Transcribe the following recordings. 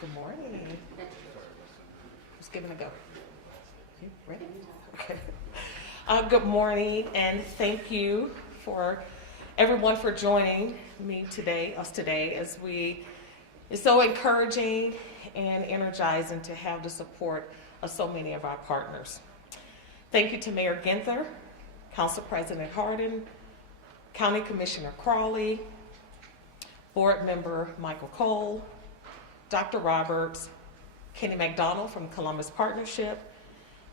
Good morning. Just giving a go. You ready? Okay. Good morning, and thank you for everyone for joining us today as it's so encouraging and energizing to have the support of so many of our partners. Thank you to Mayor Ginther, Council President Hardin, County Commissioner Crawley, Board Member Michael Cole, Dr. Roberts, Kenny McDonald from Columbus Partnership,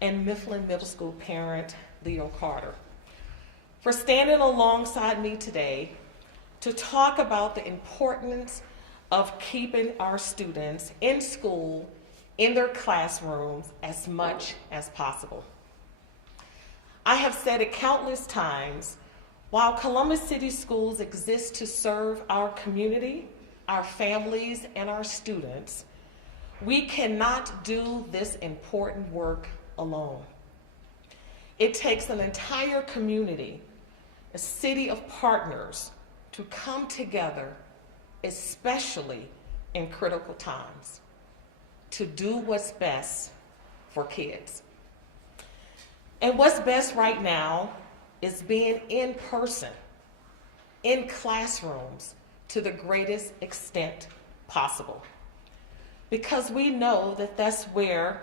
and Mifflin Middle School parent Leo Carter for standing alongside me today to talk about the importance of keeping our students in school, in their classrooms, as much as possible. I have said it countless times, while Columbus City Schools exist to serve our community, our families, and our students, we cannot do this important work alone. It takes an entire community, a city of partners, to come together, especially in critical times, to do what's best for kids. And what's best right now is being in person, in classrooms, to the greatest extent possible. Because we know that that's where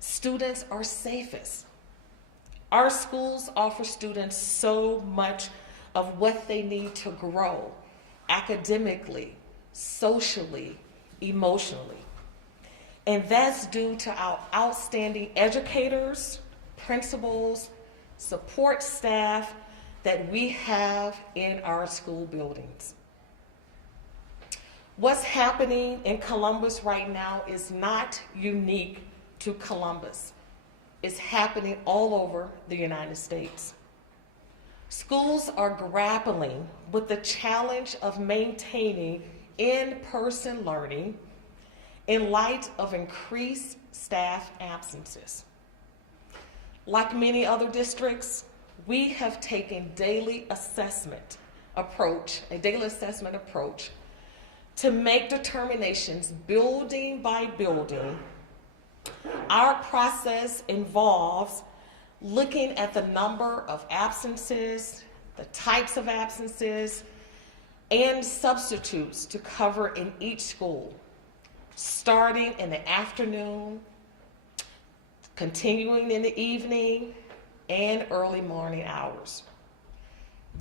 students are safest. Our schools offer students so much of what they need to grow academically, socially, emotionally. And that's due to our outstanding educators, principals, support staff that we have in our school buildings. What's happening in Columbus right now is not unique to Columbus. It's happening all over the United States. Schools are grappling with the challenge of maintaining in-person learning in light of increased staff absences. Like many other districts, we have taken a daily assessment approach to make determinations building by building. Our process involves looking at the number of absences, the types of absences, and substitutes to cover in each school, starting in the afternoon, continuing in the evening, and early morning hours.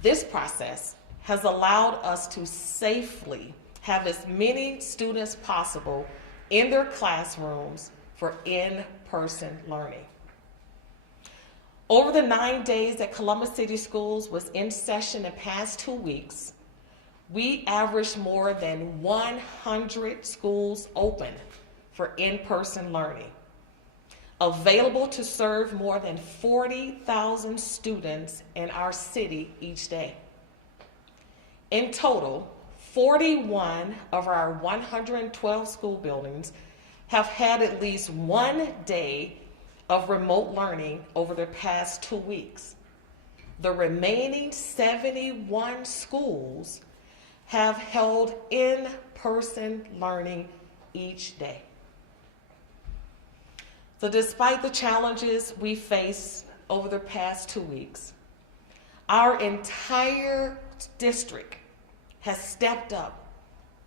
This process has allowed us to safely have as many students possible in their classrooms for in-person learning. Over the 9 days that Columbus City Schools was in session the past 2 weeks, we averaged more than 100 schools open for in-person learning, available to serve more than 40,000 students in our city each day. In total, 41 of our 112 school buildings have had at least 1 day of remote learning over the past 2 weeks. The remaining 71 schools have held in-person learning each day. So despite the challenges we faced over the past 2 weeks, our entire district has stepped up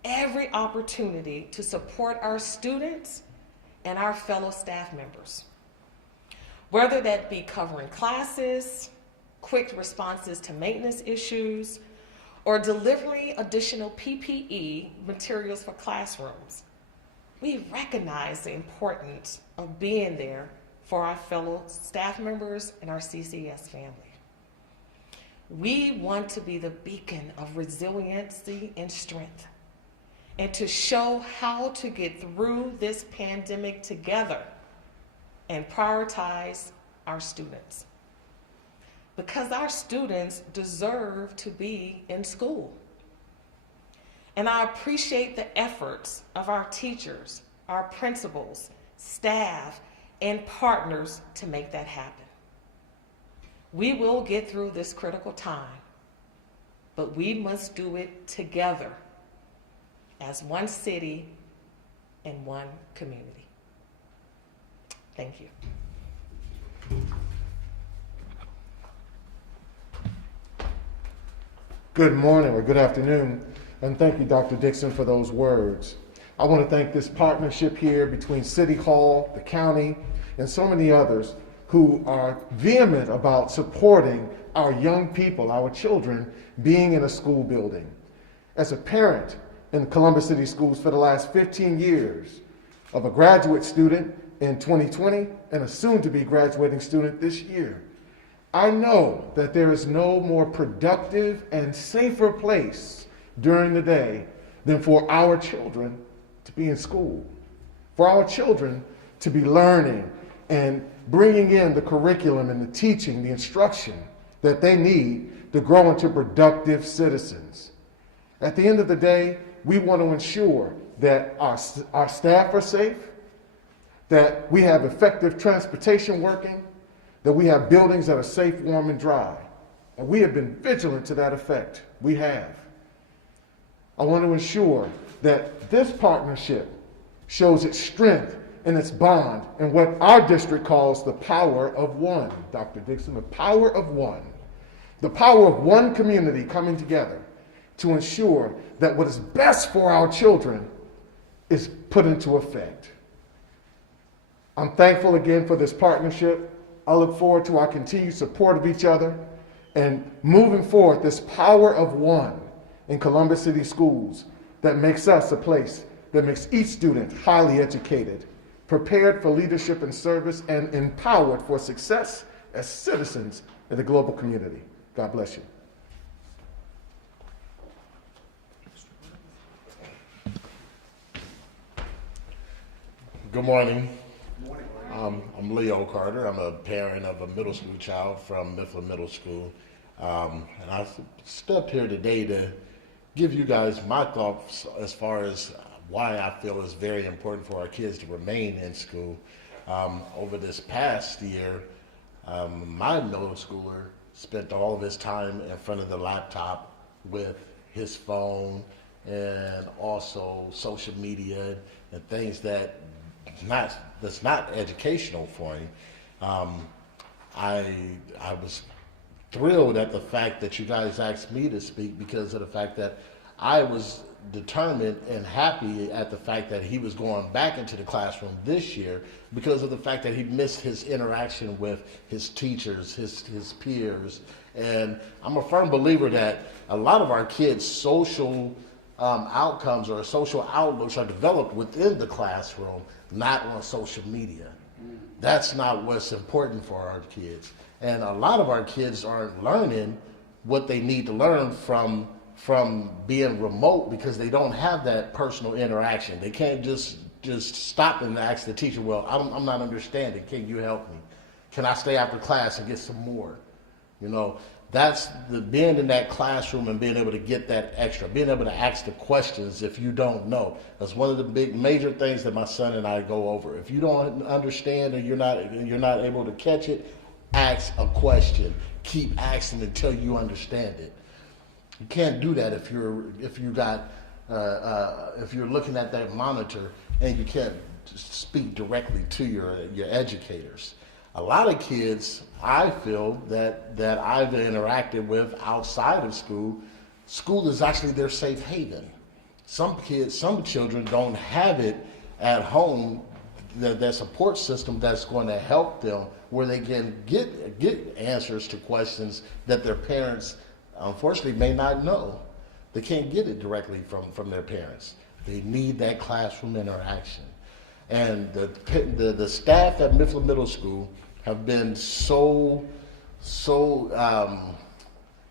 every opportunity to support our students and our fellow staff members. Whether that be covering classes, quick responses to maintenance issues, or delivering additional PPE materials for classrooms, we recognize the importance of being there for our fellow staff members and our CCS family. We want to be the beacon of resiliency and strength, and to show how to get through this pandemic together and prioritize our students. Because our students deserve to be in school. And I appreciate the efforts of our teachers, our principals, staff, and partners to make that happen. We will get through this critical time, but we must do it together as one city and one community. Thank you. Good morning or good afternoon, and thank you, Dr. Dixon, for those words. I want to thank this partnership here between City Hall, the county, and so many others who are vehement about supporting our young people, our children, being in a school building. As a parent in Columbus City Schools for the last 15 years, of a graduate student in 2020 and a soon-to-be graduating student this year, I know that there is no more productive and safer place during the day than for our children to be in school, for our children to be learning and bringing in the curriculum and the teaching, the instruction that they need to grow into productive citizens. At the end of the day, we want to ensure that our staff are safe, that we have effective transportation working, that we have buildings that are safe, warm, and dry. And we have been vigilant to that effect. We have. I want to ensure that this partnership shows its strength and its bond and what our district calls the power of one, Dr. Dixon, the power of one. The power of one community coming together to ensure that what is best for our children is put into effect. I'm thankful again for this partnership. I look forward to our continued support of each other and moving forward this power of one in Columbus City Schools that makes us a place that makes each student highly educated, prepared for leadership and service, and empowered for success as citizens in the global community. God bless you. Good morning. I'm Leo Carter. I'm a parent of a middle school child from Mifflin Middle School. And I stepped here today to give you guys my thoughts as far as why I feel it's very important for our kids to remain in school. Over this past year, my middle schooler spent all of his time in front of the laptop with his phone and also social media and things that's not educational for him. I was thrilled at the fact that you guys asked me to speak because of the fact that I was determined and happy at the fact that he was going back into the classroom this year because of the fact that he missed his interaction with his teachers, his peers. And I'm a firm believer that a lot of our kids' social outcomes or social outlooks are developed within the classroom, not on social media. That's not what's important for our kids. And a lot of our kids aren't learning what they need to learn from being remote because they don't have that personal interaction. They can't just stop and ask the teacher, well, I'm not understanding. Can you help me? Can I stay after class and get some more? You know, that's being in that classroom and being able to get that extra, being able to ask the questions if you don't know. That's one of the big major things that my son and I go over. If you don't understand or you're not able to catch it, ask a question. Keep asking until you understand it. You can't do that if you're looking at that monitor and you can't speak directly to your educators. A lot of kids, I feel, that I've interacted with outside of school, school is actually their safe haven. Some children don't have it at home, that support system that's going to help them where they can get answers to questions that their parents unfortunately may not know. They can't get it directly from their parents. They need that classroom interaction. And the staff at Mifflin Middle School have been so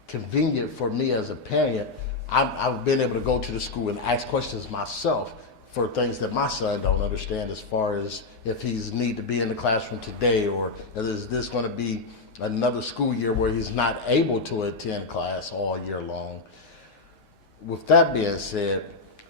convenient for me as a parent. I've been able to go to the school and ask questions myself for things that my son don't understand, as far as if he's need to be in the classroom today, or is this going to be another school year where he's not able to attend class all year long. With that being said,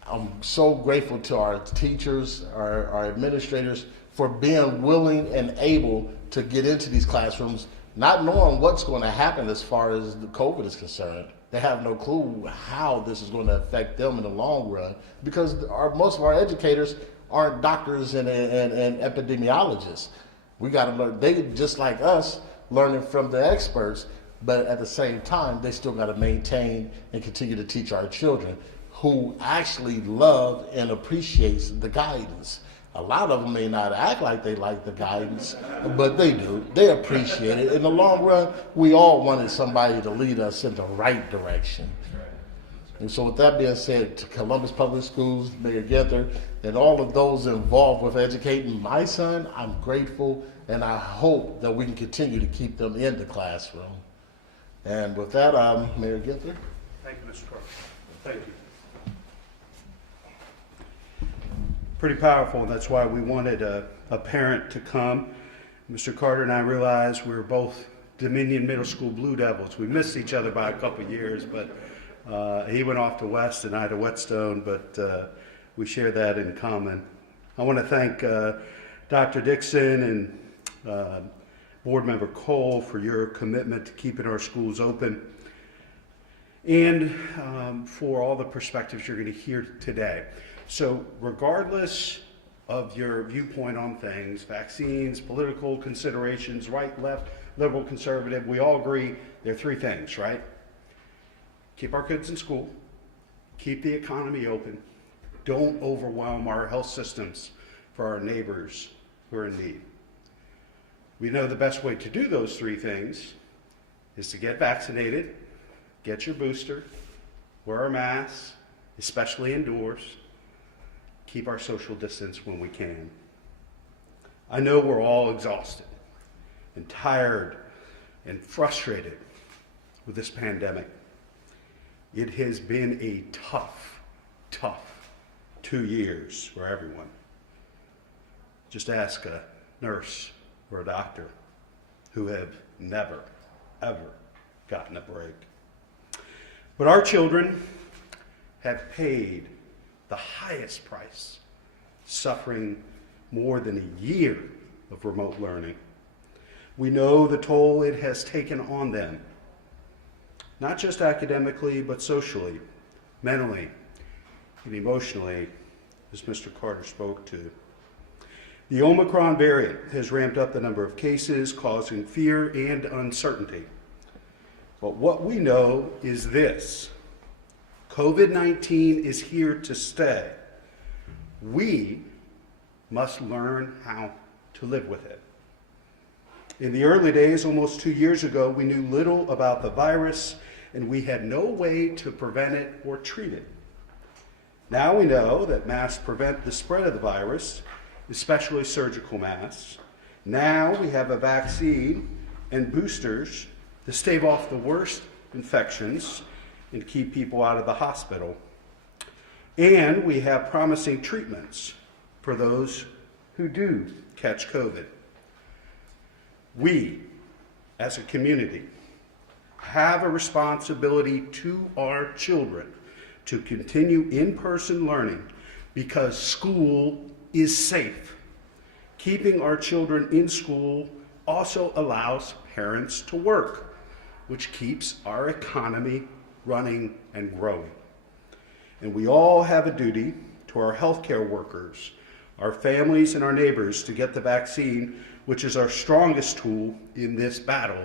I'm so grateful to our teachers, our administrators, for being willing and able to get into these classrooms, not knowing what's going to happen as far as the COVID is concerned. They have no clue how this is going to affect them in the long run, because most of our educators aren't doctors and epidemiologists. We got to learn, they just like us, learning from the experts, but at the same time, they still got to maintain and continue to teach our children, who actually love and appreciates the guidance. A lot of them may not act like they like the guidance, but they do. They appreciate it. In the long run, we all wanted somebody to lead us in the right direction. And so with that being said, to Columbus Public Schools, Mayor Ginther, and all of those involved with educating my son, I'm grateful, and I hope that we can continue to keep them in the classroom. And with that, Mayor Ginther. Thank you, Mr. Carter. Thank you. pretty powerful, and that's why we wanted a parent to come. Mr. Carter and I realized we were both Dominion Middle School Blue Devils. We missed each other by a couple of years, but he went off to West and I to Whetstone, but we share that in common. I want to thank Dr. Dixon and Board Member Cole for your commitment to keeping our schools open, and for all the perspectives you're going to hear today. So regardless of your viewpoint on things, vaccines, political considerations, right, left, liberal, conservative, we all agree there are three things, right? Keep our kids in school, keep the economy open, don't overwhelm our health systems for our neighbors who are in need. We know the best way to do those three things is to get vaccinated, get your booster, wear a mask, especially indoors, keep our social distance when we can. I know we're all exhausted and tired and frustrated with this pandemic. It has been a tough 2 years for everyone. Just ask a nurse or a doctor who have never, ever gotten a break. But our children have paid the highest price, suffering more than a year of remote learning. We know the toll it has taken on them, not just academically, but socially, mentally, and emotionally, as Mr. Carter spoke to. The Omicron variant has ramped up the number of cases, causing fear and uncertainty. But what we know is this: COVID-19 is here to stay. We must learn how to live with it. In the early days, almost 2 years ago, we knew little about the virus and we had no way to prevent it or treat it. Now we know that masks prevent the spread of the virus, especially surgical masks. Now we have a vaccine and boosters to stave off the worst infections and keep people out of the hospital. And we have promising treatments for those who do catch COVID. We, as a community, have a responsibility to our children to continue in-person learning because school is safe. Keeping our children in school also allows parents to work, which keeps our economy running and growing. And we all have a duty to our healthcare workers, our families, and our neighbors to get the vaccine, which is our strongest tool in this battle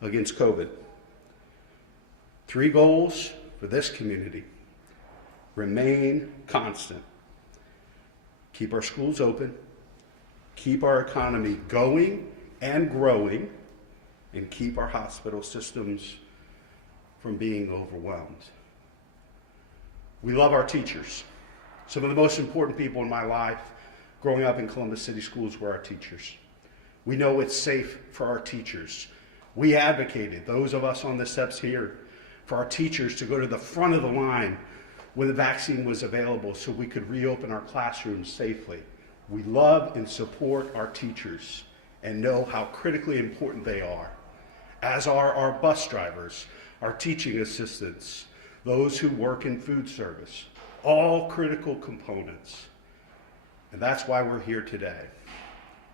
against COVID. 3 goals for this community remain constant. Keep our schools open, keep our economy going and growing, and keep our hospital systems from being overwhelmed. We love our teachers. Some of the most important people in my life growing up in Columbus City Schools were our teachers. We know it's safe for our teachers. We advocated, those of us on the steps here, for our teachers to go to the front of the line when the vaccine was available so we could reopen our classrooms safely. We love and support our teachers and know how critically important they are, as are our bus drivers, our teaching assistants, those who work in food service, all critical components. And that's why we're here today.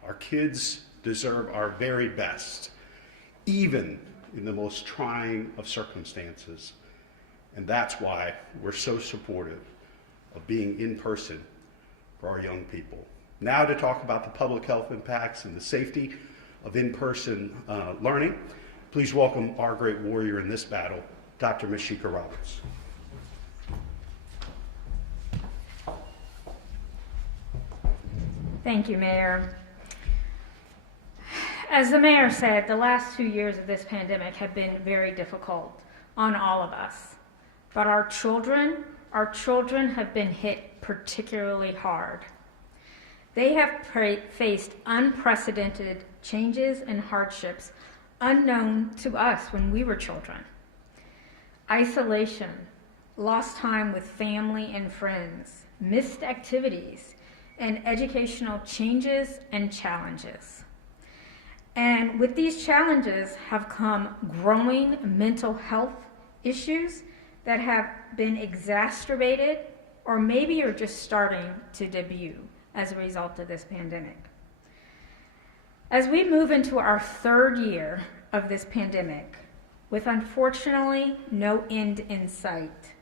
Our kids deserve our very best, even in the most trying of circumstances. And that's why we're so supportive of being in person for our young people. Now to talk about the public health impacts and the safety of in-person learning, please welcome our great warrior in this battle, Dr. Mashika Roberts. Thank you, Mayor. As the Mayor said, the last 2 years of this pandemic have been very difficult on all of us. But our children have been hit particularly hard. They have faced unprecedented changes and hardships unknown to us when we were children. Isolation, lost time with family and friends, missed activities, and educational changes and challenges. And with these challenges have come growing mental health issues that have been exacerbated or maybe are just starting to debut as a result of this pandemic. As we move into our third year of this pandemic, with unfortunately no end in sight,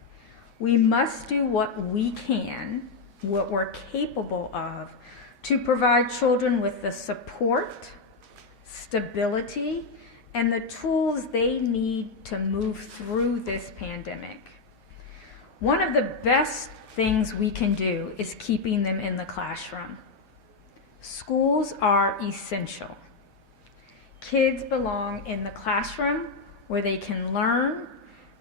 we must do what we can, what we're capable of, to provide children with the support, stability, and the tools they need to move through this pandemic. One of the best things we can do is keeping them in the classroom. Schools are essential. Kids belong in the classroom where they can learn,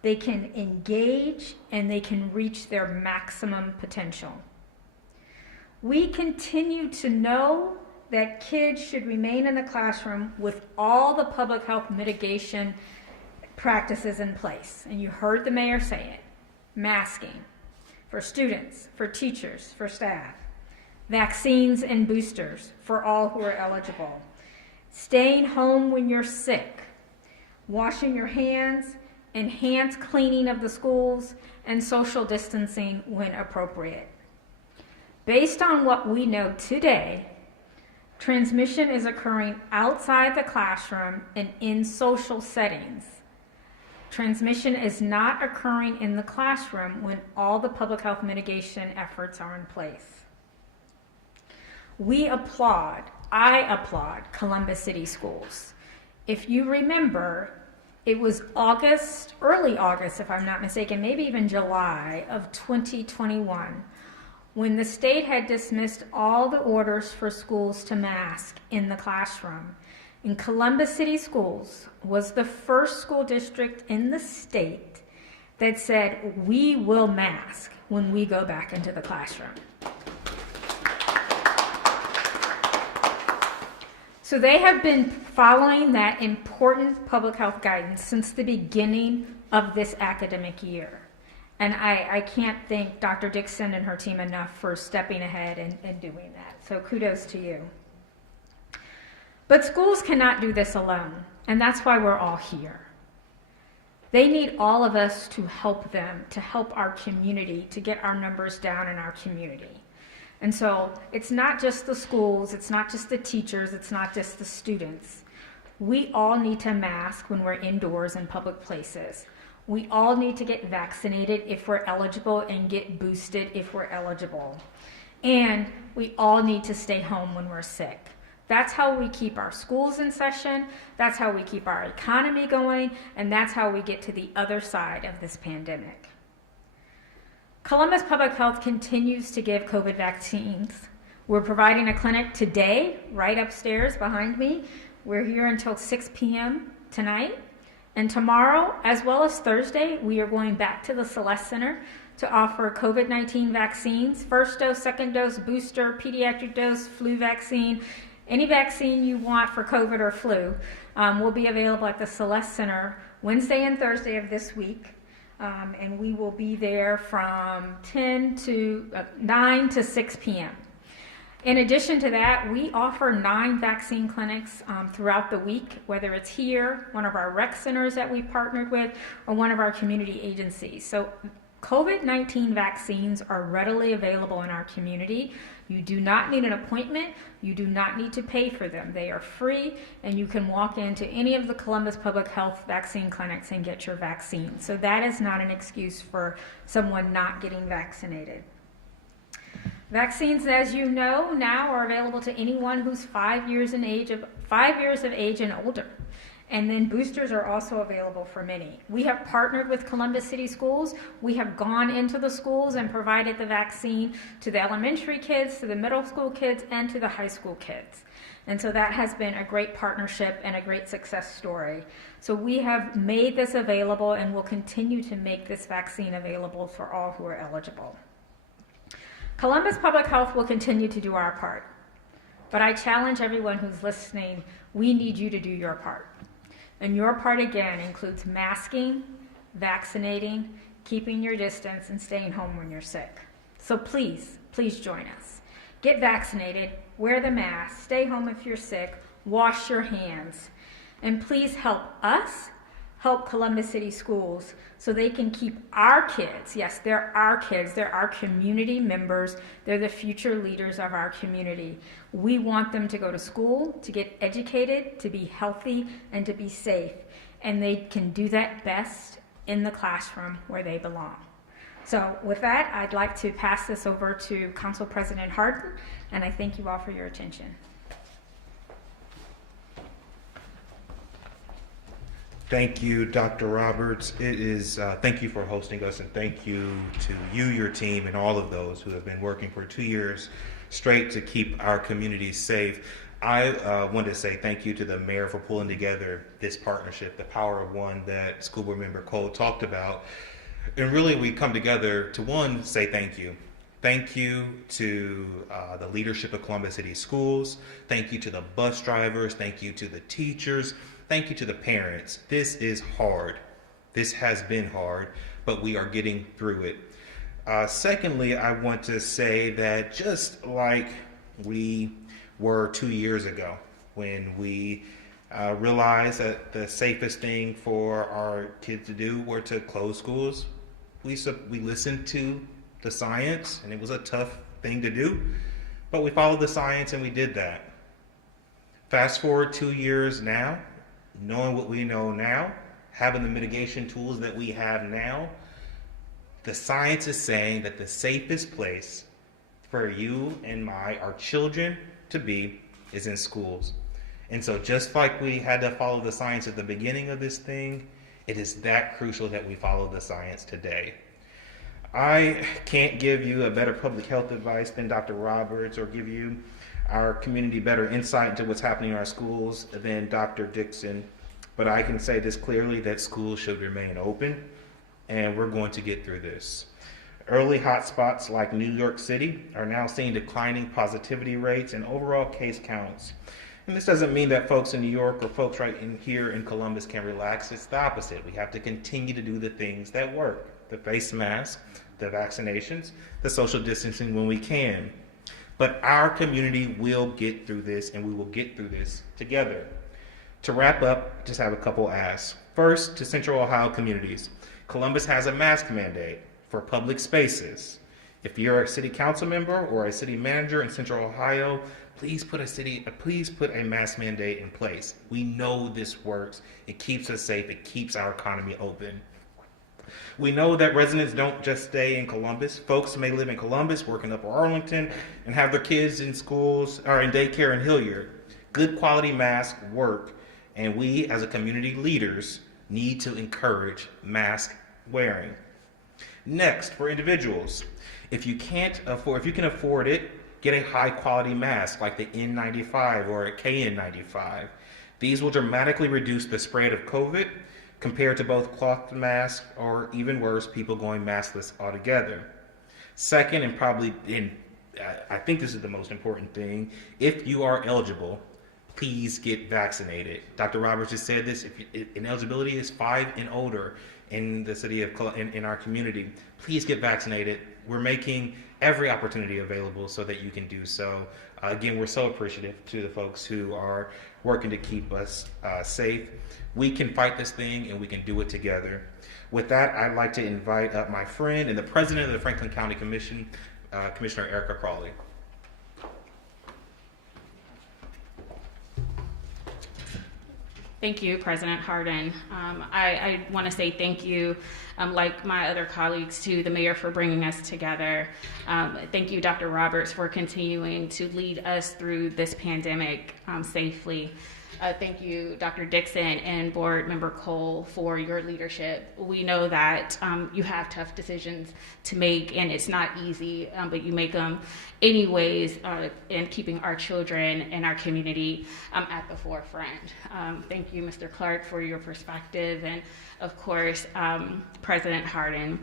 they can engage, and they can reach their maximum potential. We continue to know that kids should remain in the classroom with all the public health mitigation practices in place. And you heard the mayor say it. Masking for students, for teachers, for staff. Vaccines and boosters for all who are eligible. Staying home when you're sick. Washing your hands, enhanced cleaning of the schools, and social distancing when appropriate. Based on what we know today, transmission is occurring outside the classroom and in social settings. Transmission is not occurring in the classroom when all the public health mitigation efforts are in place. I applaud Columbus City Schools. If you remember, it was early August, if I'm not mistaken, maybe even July of 2021, when the state had dismissed all the orders for schools to mask in the classroom. And Columbus City Schools was the first school district in the state that said, we will mask when we go back into the classroom. So they have been following that important public health guidance since the beginning of this academic year. And I can't thank Dr. Dixon and her team enough for stepping ahead and doing that. So kudos to you. But schools cannot do this alone, and that's why we're all here. They need all of us to help them, to help our community, to get our numbers down in our community. And so it's not just the schools, it's not just the teachers, it's not just the students. We all need to mask when we're indoors in public places. We all need to get vaccinated if we're eligible and get boosted if we're eligible. And we all need to stay home when we're sick. That's how we keep our schools in session, that's how we keep our economy going, and that's how we get to the other side of this pandemic. Columbus Public Health continues to give COVID vaccines. We're providing a clinic today, right upstairs behind me. We're here until 6 p.m. tonight. And tomorrow, as well as Thursday, we are going back to the Celeste Center to offer COVID-19 vaccines, first dose, second dose, booster, pediatric dose, flu vaccine. Any vaccine you want for COVID or flu will be available at the Celeste Center Wednesday and Thursday of this week. And we will be there from 9 to 6 p.m. In addition to that, we offer 9 vaccine clinics throughout the week, whether it's here, one of our rec centers that we partnered with, or one of our community agencies. So COVID-19 vaccines are readily available in our community. You do not need an appointment. You do not need to pay for them. They are free, and you can walk into any of the Columbus Public Health vaccine clinics and get your vaccine. So that is not an excuse for someone not getting vaccinated. Vaccines, as you know, now are available to anyone who's 5 years of age and older. And then boosters are also available for many. We have partnered with Columbus City Schools. We have gone into the schools and provided the vaccine to the elementary kids, to the middle school kids, and to the high school kids. And so that has been a great partnership and a great success story. So we have made this available and will continue to make this vaccine available for all who are eligible. Columbus Public Health will continue to do our part. But I challenge everyone who's listening, we need you to do your part. And your part, again, includes masking, vaccinating, keeping your distance, and staying home when you're sick. So please, please join us. get vaccinated, wear the mask, stay home if you're sick, wash your hands. And please help us help Columbus City Schools so they can keep our kids. Yes, they're our kids. They're our community members. They're the future leaders of our community. We want them to go to school, to get educated, to be healthy, and to be safe. And they can do that best in the classroom where they belong. So with that, I'd like to pass this over to Council President Harden, and I thank you all for your attention. Thank you, Dr. Roberts. Thank you for hosting us, and thank you to you, your team, and all of those who have been working for 2 years straight to keep our communities safe. I want to say thank you to the mayor for pulling together this partnership, the power of one that School Board Member Cole talked about. And really, we come together to, one, say thank you. Thank you to the leadership of Columbus City Schools. Thank you to the bus drivers. Thank you to the teachers. Thank you to the parents. This is hard. This has been hard, but we are getting through it. Secondly, I want to say that just like we were 2 years ago when we realized that the safest thing for our kids to do were to close schools, we listened to the science, and it was a tough thing to do, but we followed the science and we did that. Fast forward 2 years now, knowing what we know now, having the mitigation tools that we have now, the science is saying that the safest place for you and our children to be is in schools. And so just like we had to follow the science at the beginning of this thing, it is that crucial that we follow the science today. I can't give you a better public health advice than Dr. Roberts, or give you our community better insight into what's happening in our schools than Dr. Dixon. But I can say this clearly, that schools should remain open, and we're going to get through this. Early hotspots like New York City are now seeing declining positivity rates and overall case counts. And this doesn't mean that folks in New York or folks right in here in Columbus can relax. It's the opposite. We have to continue to do the things that work: the face mask, the vaccinations, the social distancing when we can. But our community will get through this, and we will get through this together. To wrap up, just have a couple asks. First, to Central Ohio communities, Columbus has a mask mandate for public spaces. If you're a city council member or a city manager in Central Ohio, please put a mask mandate in place. We know this works. It keeps us safe. It keeps our economy open. We know that residents don't just stay in Columbus. Folks may live in Columbus, work in Upper Arlington, and have their kids in schools or in daycare in Hilliard. Good quality masks work, and we as a community leaders need to encourage mask wearing. Next, for individuals, if you can afford it, get a high quality mask like the N95 or a KN95. These will dramatically reduce the spread of COVID compared to both cloth masks, or even worse, people going maskless altogether. Second, I think this is the most important thing, if you are eligible, please get vaccinated. Dr. Roberts just said this, if eligibility is 5 and older in the city of in our community, please get vaccinated. We're making every opportunity available so that you can do so. Again, we're so appreciative to the folks who are working to keep us safe. We can fight this thing, and we can do it together. With that, I'd like to invite up my friend and the president of the Franklin County Commission, Commissioner Erica Crawley. Thank you, President Harden. I want to say thank you, like my other colleagues, to the mayor for bringing us together. Thank you, Dr. Roberts, for continuing to lead us through this pandemic safely. Thank you, Dr. Dixon and Board Member Cole, for your leadership. We know that you have tough decisions to make, and it's not easy, but you make them anyways, in keeping our children and our community at the forefront. Thank you, Mr. Clark, for your perspective, and of course, President Harden,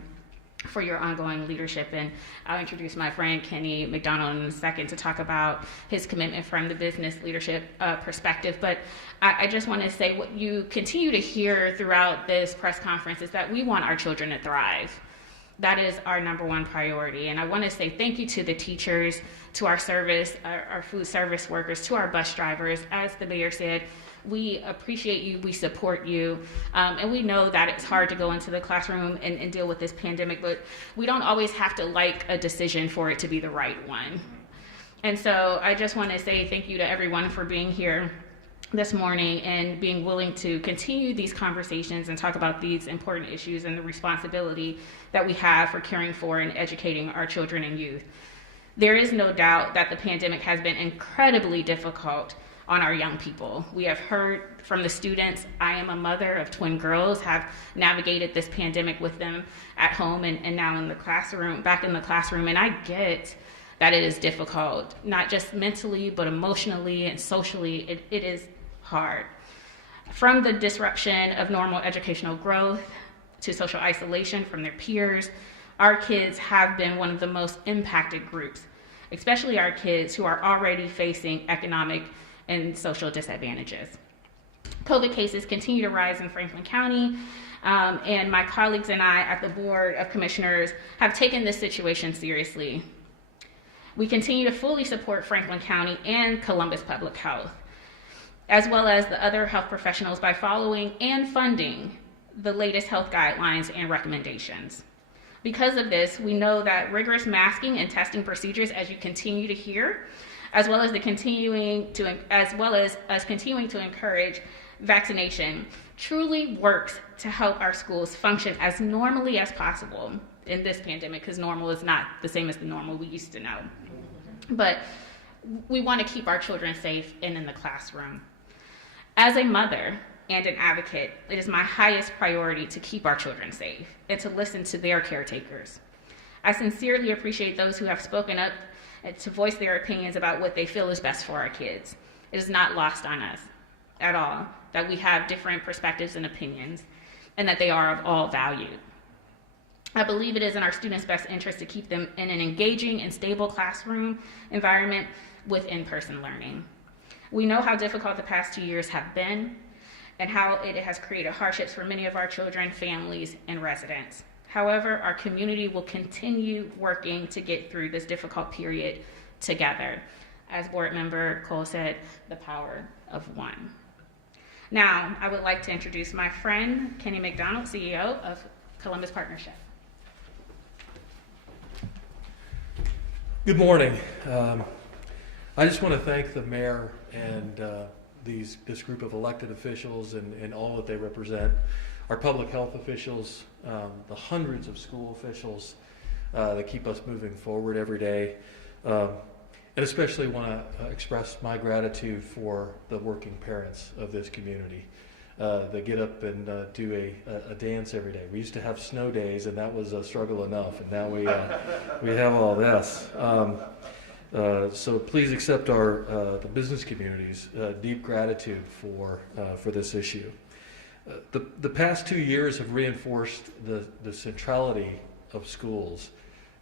for your ongoing leadership. And I'll introduce my friend Kenny McDonald in a second to talk about his commitment from the business leadership perspective. But I just want to say, what you continue to hear throughout this press conference is that we want our children to thrive. That is our number one priority. And I want to say thank you to the teachers, to our service, our food service workers, to our bus drivers. As the mayor said, we appreciate you, we support you, and we know that it's hard to go into the classroom and deal with this pandemic, but we don't always have to like a decision for it to be the right one. And so I just want to say thank you to everyone for being here this morning and being willing to continue these conversations and talk about these important issues and the responsibility that we have for caring for and educating our children and youth. There is no doubt that the pandemic has been incredibly difficult on our young people. We have heard from the students. I am a mother of twin girls, have navigated this pandemic with them at home and now in the classroom, back in the classroom, and I get that it is difficult, not just mentally, but emotionally and socially. It is hard. From the disruption of normal educational growth to social isolation from their peers, our kids have been one of the most impacted groups, especially our kids who are already facing economic and social disadvantages. COVID cases continue to rise in Franklin County, and my colleagues and I at the Board of Commissioners have taken this situation seriously. We continue to fully support Franklin County and Columbus Public Health, as well as the other health professionals by following and funding the latest health guidelines and recommendations. Because of this, we know that rigorous masking and testing procedures, as you continue to hear, as well as us continuing to encourage vaccination, truly works to help our schools function as normally as possible in this pandemic, because normal is not the same as the normal we used to know. But we want to keep our children safe and in the classroom. As a mother and an advocate, it is my highest priority to keep our children safe and to listen to their caretakers. I sincerely appreciate those who have spoken up to voice their opinions about what they feel is best for our kids. It is not lost on us at all that we have different perspectives and opinions, and that they are of all value. I believe it is in our students' best interest to keep them in an engaging and stable classroom environment with in-person learning. We know how difficult the past 2 years have been and how it has created hardships for many of our children, families, and residents. However, our community will continue working to get through this difficult period together. As Board Member Cole said, the power of one. Now, I would like to introduce my friend, Kenny McDonald, CEO of Columbus Partnership. Good morning. I just want to thank the mayor and this group of elected officials and all that they represent, our public health officials, the hundreds of school officials that keep us moving forward every day, and especially want to express my gratitude for the working parents of this community. They get up and do a dance every day. We used to have snow days, and that was a struggle enough, and now we have all this. So please accept the business community's deep gratitude for this issue. The past 2 years have reinforced the centrality of schools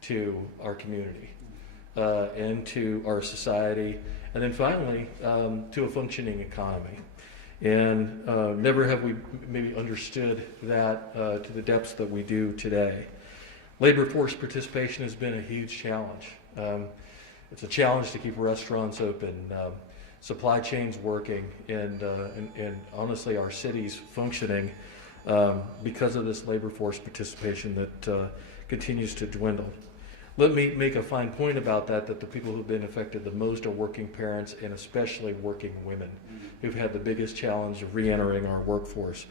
to our community and to our society, and then finally to a functioning economy. And never have we maybe understood that to the depths that we do today. Labor force participation has been a huge challenge. It's a challenge to keep restaurants open, supply chains working, and honestly our cities functioning because of this labor force participation that continues to dwindle. Let me make a fine point about that the people who've been affected the most are working parents, and especially working women, who've had the biggest challenge of re-entering our workforce.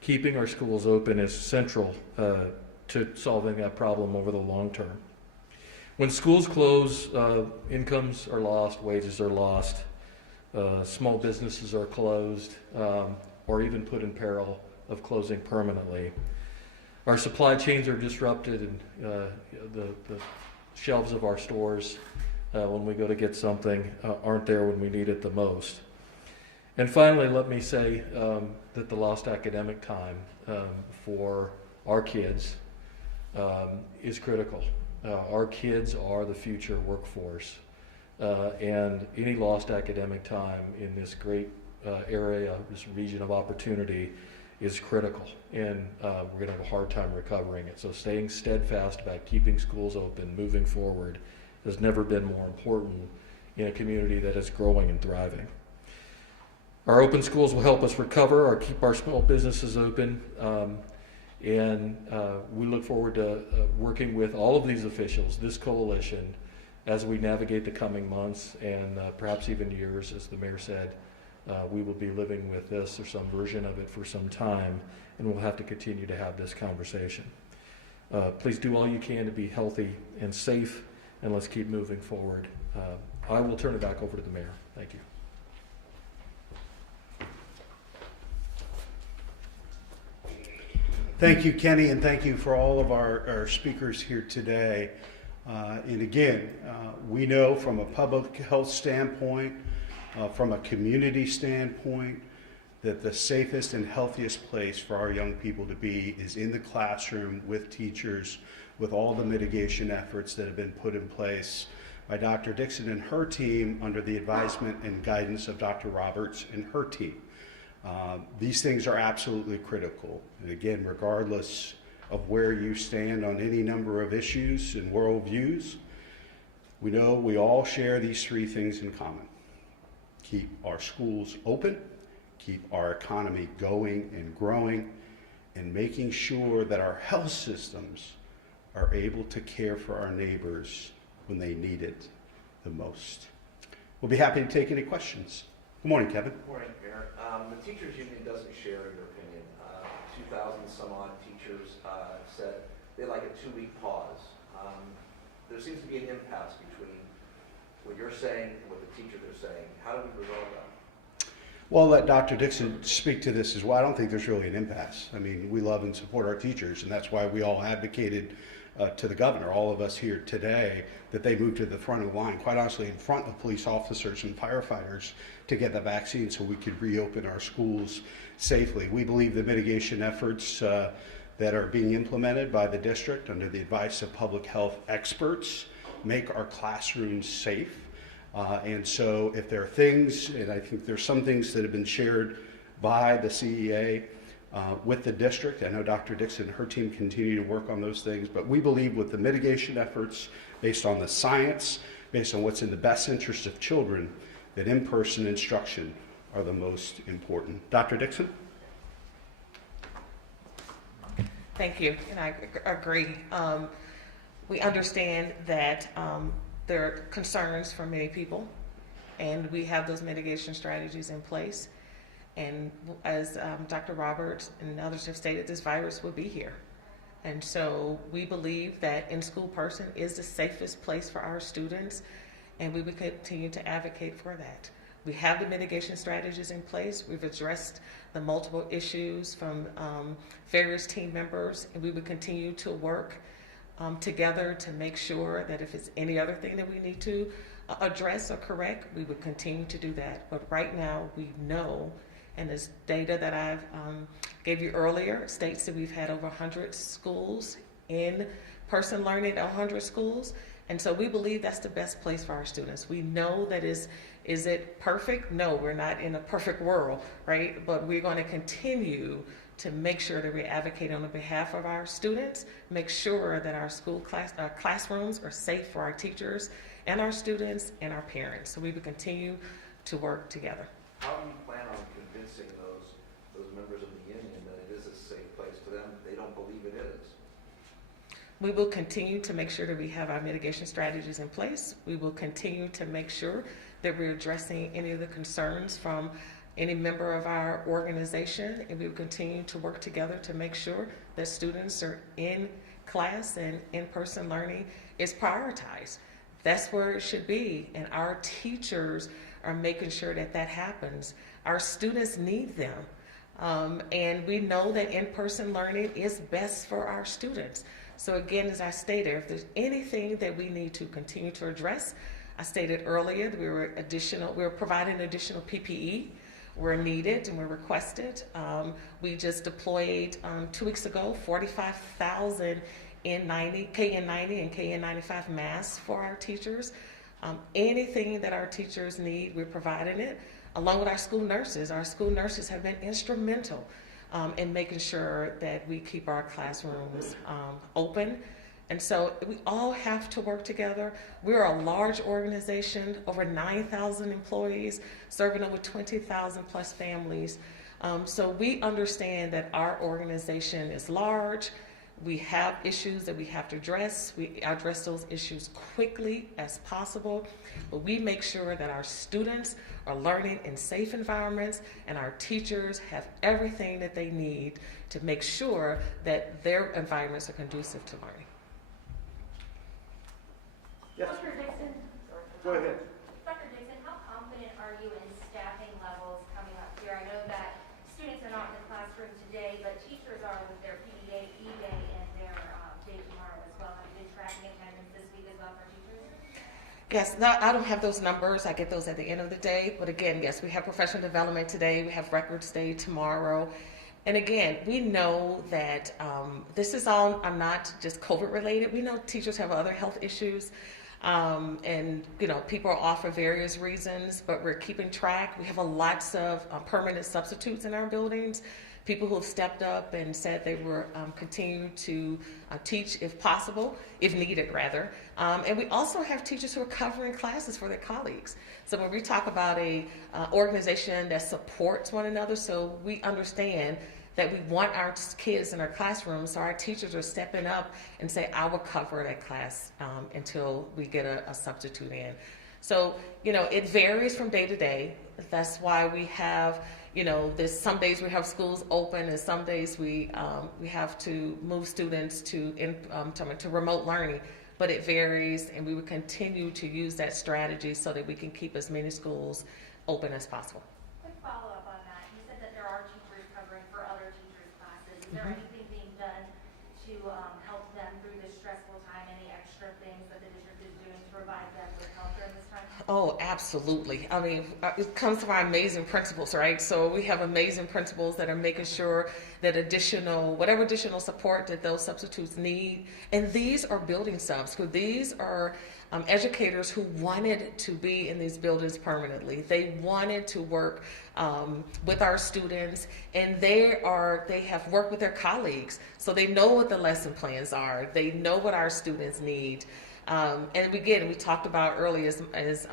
Keeping our schools open is central to solving that problem over the long term. When schools close, incomes are lost, wages are lost, small businesses are closed, or even put in peril of closing permanently. Our supply chains are disrupted, and the shelves of our stores, when we go to get something, aren't there when we need it the most. And finally, let me say that the lost academic time for our kids is critical. Our kids are the future workforce, and any lost academic time in this great area, this region of opportunity, is critical, and we're going to have a hard time recovering it. So staying steadfast about keeping schools open, moving forward, has never been more important in a community that is growing and thriving. Our open schools will help us recover or keep our small businesses open, and we look forward to working with all of these officials, this coalition, as we navigate the coming months and perhaps even years. As the mayor said, we will be living with this or some version of it for some time, and we'll have to continue to have this conversation. Please do all you can to be healthy and safe, and let's keep moving forward. I will turn it back over to the mayor. Thank you. Thank you, Kenny, and thank you for all of our speakers here today. And again, we know from a public health standpoint, from a community standpoint, that the safest and healthiest place for our young people to be is in the classroom with teachers, with all the mitigation efforts that have been put in place by Dr. Dixon and her team under the advisement and guidance of Dr. Roberts and her team. These things are absolutely critical. And again, regardless of where you stand on any number of issues and worldviews, we know we all share these three things in common. Keep our schools open, keep our economy going and growing, and making sure that our health systems are able to care for our neighbors when they need it the most. We'll be happy to take any questions. Good morning, Kevin. Good morning, Mayor. The teachers union doesn't share your opinion. 2,000 some odd teachers said they like a 2-week pause. There seems to be an impasse between what you're saying and what the teachers are saying. How do we resolve that? Well, I'll let Dr. Dixon speak to this as well. I don't think there's really an impasse. I mean, we love and support our teachers, and that's why we all advocated to the governor, all of us here today, that they move to the front of the line, quite honestly, in front of police officers and firefighters to get the vaccine so we could reopen our schools safely. We believe the mitigation efforts that are being implemented by the district under the advice of public health experts make our classrooms safe. And so if there are things, and I think there's some things that have been shared by the CEA with the district. I know Dr. Dixon and her team continue to work on those things, but we believe with the mitigation efforts based on the science, based on what's in the best interest of children, that in-person instruction are the most important. Dr. Dixon? Thank you, and I agree. We understand that there are concerns from many people, and we have those mitigation strategies in place. And as Dr. Roberts and others have stated, this virus will be here. And so we believe that in-school person is the safest place for our students, and we will continue to advocate for that. We have the mitigation strategies in place. We've addressed the multiple issues from various team members, and we will continue to work together to make sure that if it's any other thing that we need to address or correct, we would continue to do that. But right now, we know, and this data that I've gave you earlier states that we've had over 100 schools in person learning at 100 schools. And so we believe that's the best place for our students. We know that is it perfect? No, we're not in a perfect world, right? But we're going to continue to make sure that we advocate on the behalf of our students, make sure that our classrooms are safe for our teachers and our students and our parents. So we will continue to work together. How do you plan on convincing those members of the union that it is a safe place to them? They don't believe it is. We will continue to make sure that we have our mitigation strategies in place. We will continue to make sure that we're addressing any of the concerns from any member of our organization, and we will continue to work together to make sure that students are in class and in-person learning is prioritized. That's where it should be, and our teachers are making sure that that happens. Our students need them, and we know that in-person learning is best for our students. So again, as I stated, if there's anything that we need to continue to address, I stated earlier that we were providing additional PPE where needed and were requested. We just deployed 2 weeks ago 45,000 KN90 and KN95 masks for our teachers. Anything that our teachers need, we're providing it, along with our school nurses. Our school nurses have been instrumental and making sure that we keep our classrooms open. And so we all have to work together. We're a large organization, over 9,000 employees, serving over 20,000 plus families. So we understand that our organization is large. We have issues that we have to address. We address those issues quickly as possible, but we make sure that our students are learning in safe environments and our teachers have everything that they need to make sure that their environments are conducive to learning. Yes. Dr. Dixon, Go ahead. Dr. Dixon, how confident are you in staffing levels coming up here? I know that students are not in the classroom today, but teachers are with their PDA, E-Day, and their day tomorrow as well. Have you been tracking attendance this week as well for teachers? Yes, no, I don't have those numbers. I get those at the end of the day. But again, yes, we have professional development today. We have records day tomorrow. And again, we know that this is all not just COVID related. We know teachers have other health issues. And people are off for various reasons, but we're keeping track. We have lots of permanent substitutes in our buildings, people who have stepped up and said they were continue to teach if possible, if needed rather. And we also have teachers who are covering classes for their colleagues. So when we talk about a organization that supports one another, so we understand that we want our kids in our classrooms, so our teachers are stepping up and say, I will cover that class until we get a substitute in. So, it varies from day to day. That's why we have, some days we have schools open and some days we have to move students to remote learning. But it varies, and we will continue to use that strategy so that we can keep as many schools open as possible. Quick follow-up on that. You said that there are teachers covering for other teachers' classes. Is there anything being done to help them through this stressful time? Any extra things that the district is doing to provide them with help during this time? Oh, absolutely. I mean, it comes from our amazing principals, right? So we have amazing principals that are making sure that whatever additional support that those substitutes need. And these are building subs. So these are educators who wanted to be in these buildings permanently. They wanted to work with our students, and they have worked with their colleagues. So they know what the lesson plans are. They know what our students need. And we talked about earlier, as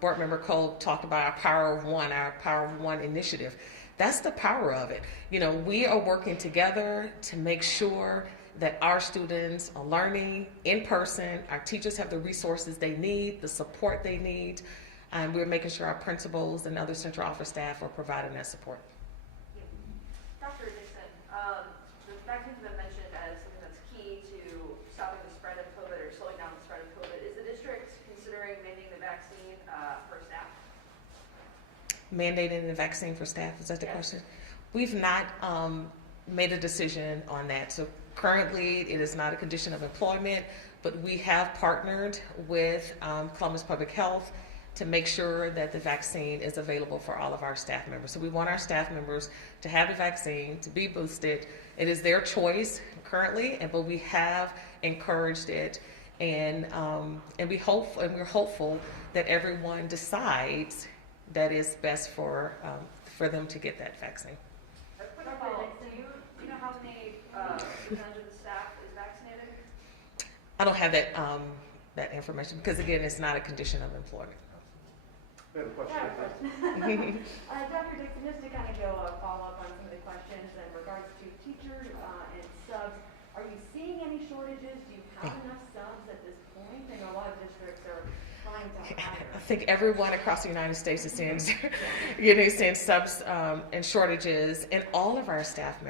Board Member Cole talked about our Power of One initiative. That's the power of it. We are working together to make sure that our students are learning in person, our teachers have the resources they need, the support they need, and we're making sure our principals and other central office staff are providing that support. Dr. Dixon, the vaccines have been mentioned as something that's key to stopping the spread of COVID or slowing down the spread of COVID. Is the district considering mandating the vaccine for staff? Mandating the vaccine for staff, is that the question? We've not made a decision on that. So currently it is not a condition of employment, but we have partnered with Columbus Public Health to make sure that the vaccine is available for all of our staff members. So we want our staff members to have the vaccine, to be boosted. It is their choice currently, but we have encouraged it, and we're hopeful that everyone decides that it's best for them to get that vaccine. A quick follow-up. Do you know how many percentage of the staff is vaccinated? I don't have that information because, again, it's not a condition of employment. We have a question. Dr. Dixon, just to kind of follow up on some of the questions in regards to teachers and subs, are you seeing any shortages? Do you have enough subs at this point? I know a lot of districts are trying to hire. I think everyone across the United States is seeing, seeing subs and shortages, and all of our staff,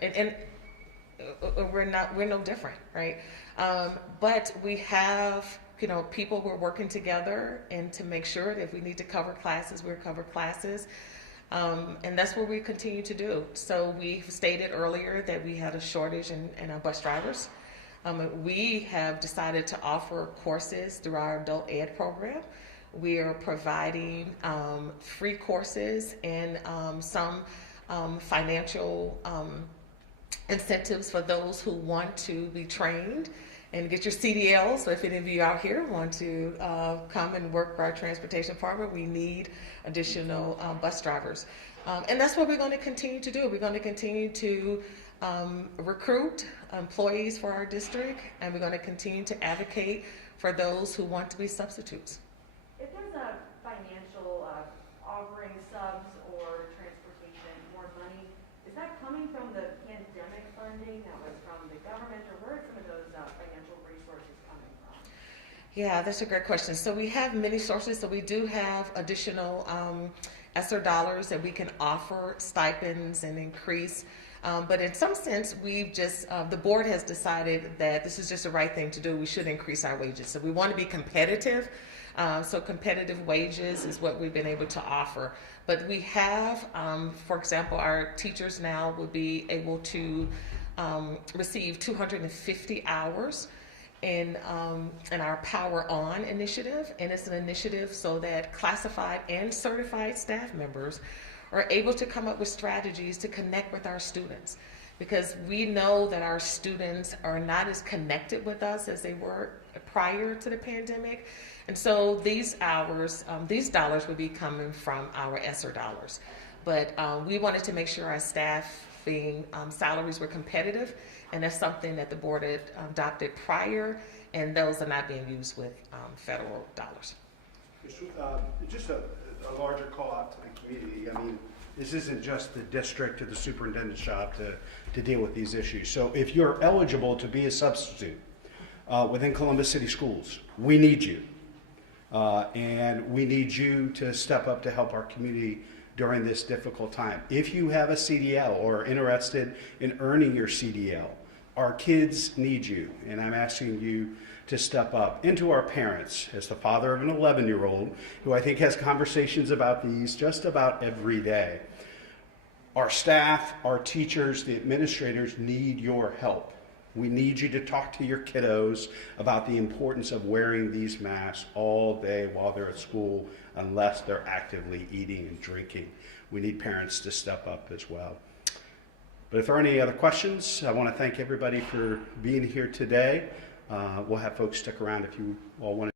and we're no different, right? But we have people who are working together and to make sure that if we need to cover classes, we'll cover classes. And that's what we continue to do. So we stated earlier that we had a shortage in bus drivers. We have decided to offer courses through our adult ed program. We are providing free courses and some financial incentives for those who want to be trained and get your CDLs. So if any of you out here want to come and work for our transportation department, we need additional bus drivers. And that's what we're going to continue to do. We're going to continue to recruit employees for our district, and we're going to continue to advocate for those who want to be substitutes. If there's a financial offering subs or transportation more money, is that coming from the pandemic funding that was from the government, or where are some of those financial resources coming from? Yeah, that's a great question. So we have many sources. So we do have additional ESSER dollars that we can offer stipends and increase. But in some sense, we've just, the board has decided that this is just the right thing to do. We should increase our wages. So we want to be competitive. So competitive wages is what we've been able to offer. But we have, for example, our teachers now will be able to receive 250 hours in our Power On initiative. And it's an initiative so that classified and certified staff members are able to come up with strategies to connect with our students, because we know that our students are not as connected with us as they were prior to the pandemic. And so these hours, these dollars would be coming from our ESSER dollars. But we wanted to make sure our staffing salaries were competitive, and that's something that the board had adopted prior, and those are not being used with federal dollars. Just a larger call out to the community. I mean, this isn't just the district or the superintendent's job to deal with these issues. So if you're eligible to be a substitute within Columbus City Schools, we need you. And we need you to step up to help our community during this difficult time. If you have a CDL or are interested in earning your CDL, our kids need you, and I'm asking you to step up. And to our parents, as the father of an 11-year-old who I think has conversations about these just about every day. Our staff, our teachers, the administrators need your help. We need you to talk to your kiddos about the importance of wearing these masks all day while they're at school, unless they're actively eating and drinking. We need parents to step up as well. But if there are any other questions, I want to thank everybody for being here today. We'll have folks stick around if you all want to